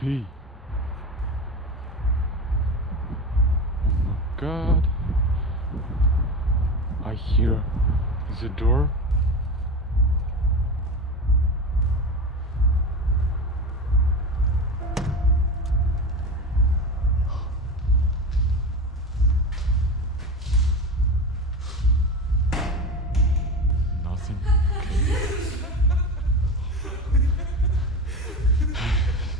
Hey. Oh my god. I hear the door. Nothing.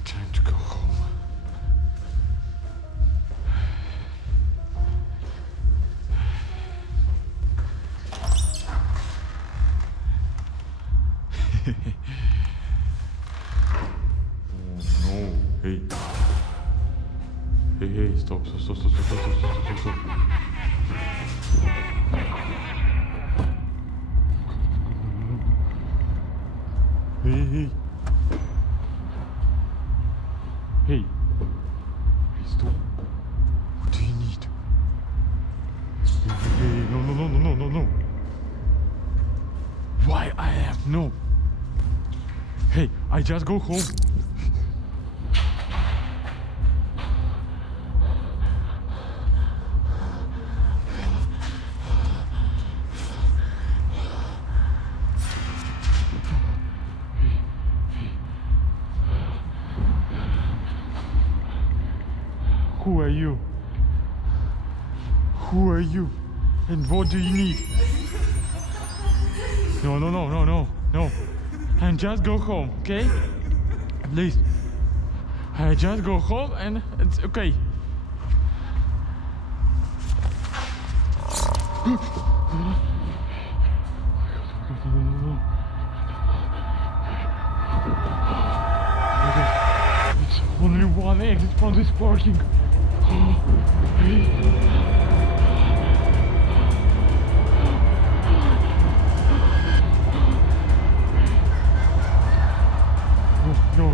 Time to go home. Oh no. Hey. Hey, stop. Hey. Hey, stop. What do you need? Hey, no. Why I have no? Hey, I just go home. Who are you? Who are you? And what do you need? No. And just go home, okay? Please. I just go home and it's okay. It's only one exit from this parking. No.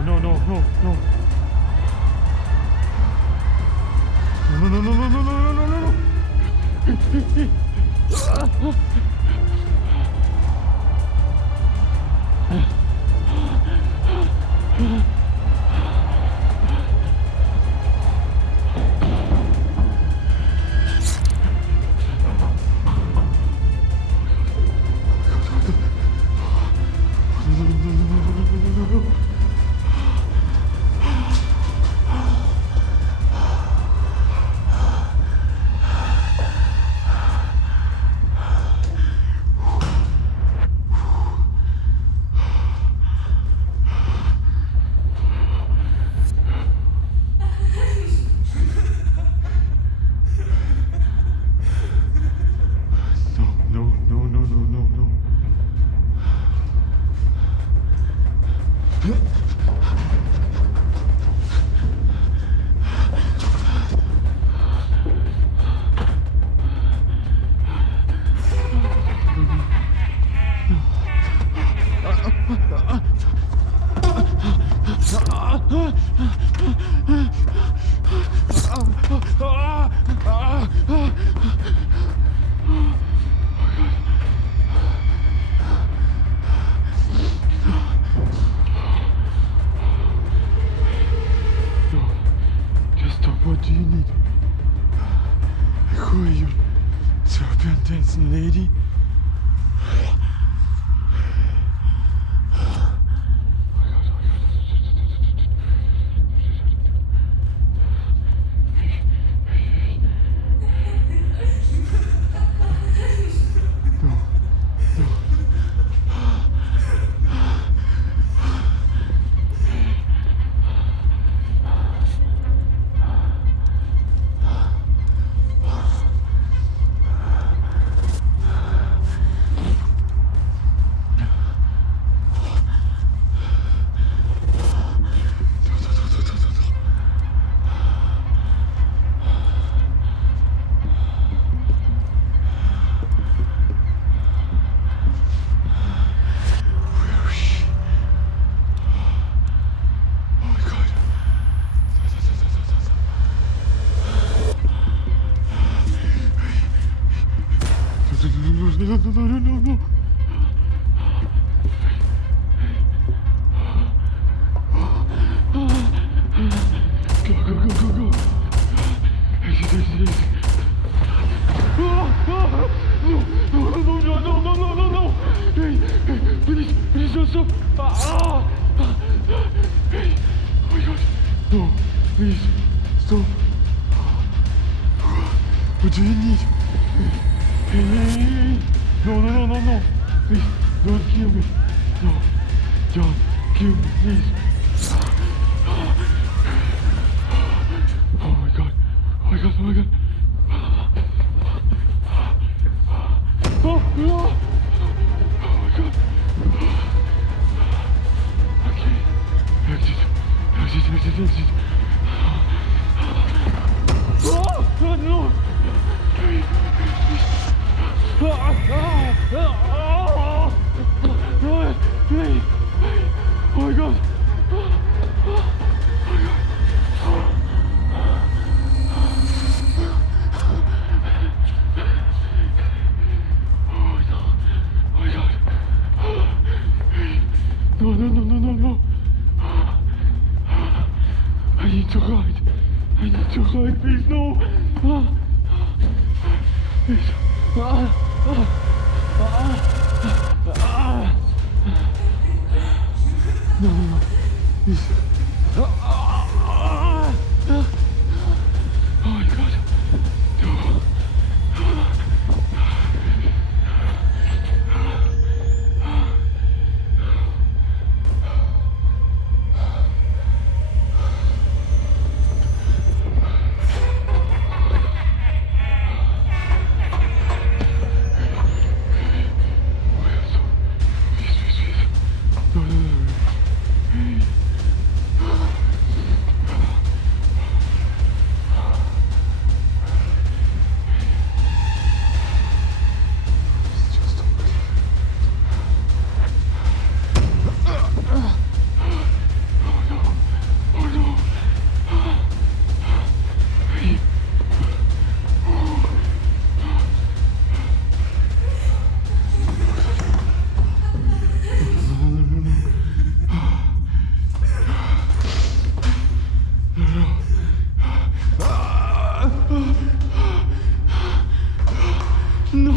Just stop. What do you need? Who are you? Serbian dancing lady? stop. Hey, oh my god. No, please, stop. What do you need? Hey. No. Please, don't kill me. No, don't kill me, please. Oh my god. Oh my god. Oh no. Oh my god. Okay. Exit. Oh no. Please. Oh my god. No. I need to hide. Please, no. Please. No. Please. Oh my god. No. No.